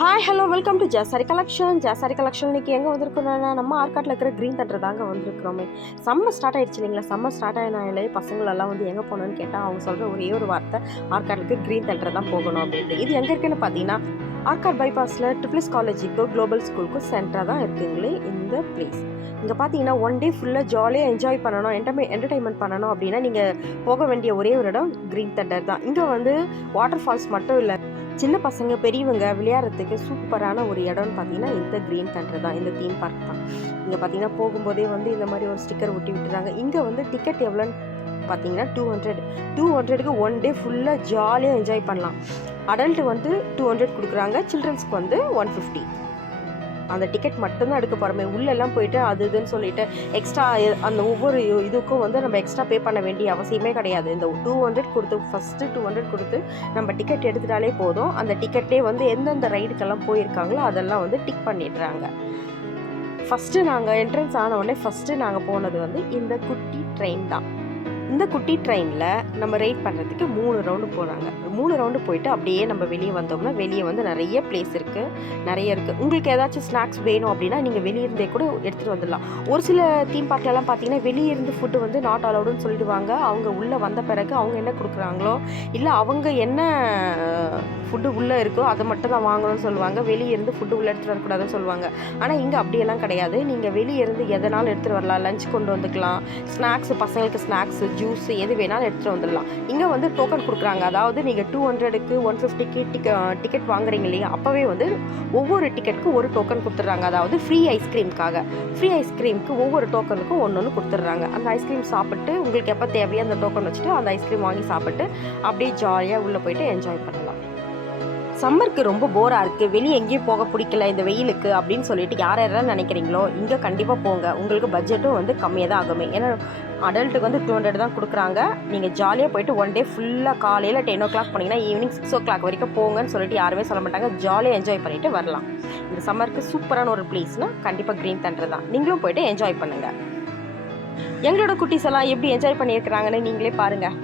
Hi hello welcome to ஜாசாரி collection. இன்றைக்கி எங்கே வந்திருக்கோம்னா நம்ம ஆர்காட்டில் இருக்கிற க்ரீன் தண்டர் தாங்க வந்திருக்கிறோமே. சம்மர் ஸ்டார்ட் ஆகிடுச்சு இல்லைங்களா? சம்மர் ஸ்டார்ட் ஆகினாலே பசங்களெல்லாம் வந்து எங்கே போகணுன்னு கேட்டால் அவங்க சொல்கிற ஒரே ஒரு வார்த்தை ஆர்காட்டுக்கு க்ரீன் தண்டர் தான் போகணும் அப்படின்ட்டு. இது எங்கே இருக்குன்னு பார்த்தீங்கன்னா ஆர்காட் பைபாஸில் ட்ரிபிள்ஸ் காலேஜுக்கும் குளோபல் ஸ்கூலுக்கும் சென்டராக தான் இருக்குங்களே இந்த பிளேஸ். இங்கே பார்த்தீங்கன்னா ஒன் டே ஃபுல்லாக ஜாலியாக என்ஜாய் பண்ணணும், என்டர்டைன்மெண்ட் பண்ணணும் அப்படின்னா நீங்கள் போக வேண்டிய ஒரே ஒரு இடம் க்ரீன் தண்டர் தான். இங்கே வந்து வாட்டர் ஃபால்ஸ் மட்டும் இல்லை, சின்ன பசங்க பெரியவங்க விளையாடுறதுக்கு சூப்பரான ஒரு இடம்னு பார்த்தீங்கன்னா இந்த க்ரீன் தண்டர் தான், இந்த தீம் பார்க் தான். இங்கே பார்த்தீங்கன்னா போகும்போதே வந்து இந்த மாதிரி ஒரு ஸ்டிக்கர் ஒட்டி விட்டுறாங்க. இங்கே வந்து டிக்கெட் எவ்வளோன்னு பார்த்தீங்கன்னா 200க்கு ஒன் டே ஃபுல்லாக ஜாலியாக என்ஜாய் பண்ணலாம். அடல்ட்டு வந்து 200 கொடுக்குறாங்க, சில்ட்ரன்ஸ்க்கு வந்து 150. அந்த டிக்கெட் மட்டும்தான் எடுக்க போகிறோமே. உள்ளெல்லாம் போயிட்டு அது இதுன்னு சொல்லிட்டு எக்ஸ்ட்ரா அந்த ஒவ்வொரு இதுக்கும் வந்து நம்ம எக்ஸ்ட்ரா பே பண்ண வேண்டிய அவசியமே கிடையாது. இந்த 200 கொடுத்து ஃபஸ்ட்டு 200 கொடுத்து நம்ம டிக்கெட் எடுத்துட்டாலே போதும். அந்த டிக்கெட்டே வந்து எந்தெந்த ரைடுக்கெல்லாம் போயிருக்காங்களோ அதெல்லாம் வந்து டிக் பண்ணிடுறாங்க. ஃபஸ்ட்டு நாங்கள் என்ட்ரன்ஸ் ஆன உடனே ஃபஸ்ட்டு நாங்கள் போனது வந்து இந்த குட்டி ட்ரெயின் தான். இந்த குட்டி ட்ரெயினில் நம்ம ரைட் பண்ணுறதுக்கு 3 ரவுண்டு போகிறாங்க. 3 ரவுண்டு போயிட்டு அப்படியே நம்ம வெளியே வந்தோம்னா வெளியே வந்து நிறைய பிளேஸ் இருக்குது. உங்களுக்கு ஏதாச்சும் ஸ்நாக்ஸ் வேணும் அப்படின்னா நீங்கள் வெளியிருந்தே கூட எடுத்துகிட்டு வந்துடலாம். ஒரு சில தீம் பார்க்லலாம் பார்த்தீங்கன்னா வெளியிருந்து ஃபுட்டு வந்து நாட் அலவுடுன்னு சொல்லிடுவாங்க. அவங்க உள்ளே வந்த பிறகு அவங்க என்ன கொடுக்குறாங்களோ இல்லை அவங்க என்ன ஃபுட்டு உள்ளே இருக்கோ அதை மட்டும் தான் வாங்கணும்னு சொல்லுவாங்க. வெளியே இருந்து ஃபுட்டு உள்ளே எடுத்துகிட்டு வரக்கூடாதுன்னு சொல்லுவாங்க. ஆனால் இங்கே அப்படியெல்லாம் கிடையாது. நீங்கள் வெளியே இருந்து எதனாலும் எடுத்துகிட்டு வரலாம். லஞ்ச் கொண்டு வந்துக்கலாம், ஸ்நாக்ஸு பசங்களுக்கு ஸ்நாக்ஸு ஜூஸ் எது வேணாலும் எடுத்துகிட்டு வந்துடலாம். இங்கே வந்து டோக்கன் கொடுக்குறாங்க. அதாவது நீங்கள் 200க்கு 150க்கு டிக்கெட் வாங்குறீங்க இல்லையா, அப்போவே வந்து ஒவ்வொரு டிக்கெட்டுக்கும் ஒரு டோக்கன் கொடுத்துட்றாங்க. அதாவது ஃப்ரீ ஐஸ்கிரீமுக்கு ஒவ்வொரு டோக்கனுக்கும் ஒன்று கொடுத்துட்றாங்க. அந்த ஐஸ்கிரீம் சாப்பிட்டு உங்களுக்கு எப்போ தேவையோ அந்த டோக்கன் வச்சுட்டு அந்த ஐஸ்கிரீம் வாங்கி சாப்பிட்டு அப்படியே ஜாலியாக உள்ளே போயிட்டு என்ஜாய் பண்ணலாம். சம்மருக்கு ரொம்ப போராக இருக்குது, வெளியே எங்கேயும் போக பிடிக்கல இந்த வெயிலுக்கு அப்படின்னு சொல்லிட்டு யாரெல்லாம் நினைக்கிறீங்களோ இங்கே கண்டிப்பாக போங்க. உங்களுக்கு பட்ஜெட்டும் வந்து கம்மியாக தான் ஆகுமே. ஏன்னா அடல்ட்டுக்கு வந்து 200 தான் கொடுக்குறாங்க. நீங்கள் ஜாலியாக போயிட்டு ஒன் டே ஃபுல்லாக காலையில் 10 o'clock போனீங்கன்னா ஈவினிங் 6 o'clock வரைக்கும் போங்கன்னு சொல்லிட்டு யாருமே சொல்ல மாட்டாங்க. ஜாலியாக என்ஜாய் பண்ணிவிட்டு வரலாம். இந்த சம்மருக்கு சூப்பரான ஒரு பிளேஸ்னால் கண்டிப்பாக க்ரீன் தண்டர் தான். நீங்களும் போயிட்டு என்ஜாய் பண்ணுங்கள். எங்களோட குட்டீஸ் எல்லாம் எப்படி என்ஜாய் பண்ணியிருக்கிறாங்கன்னு நீங்களே பாருங்கள்.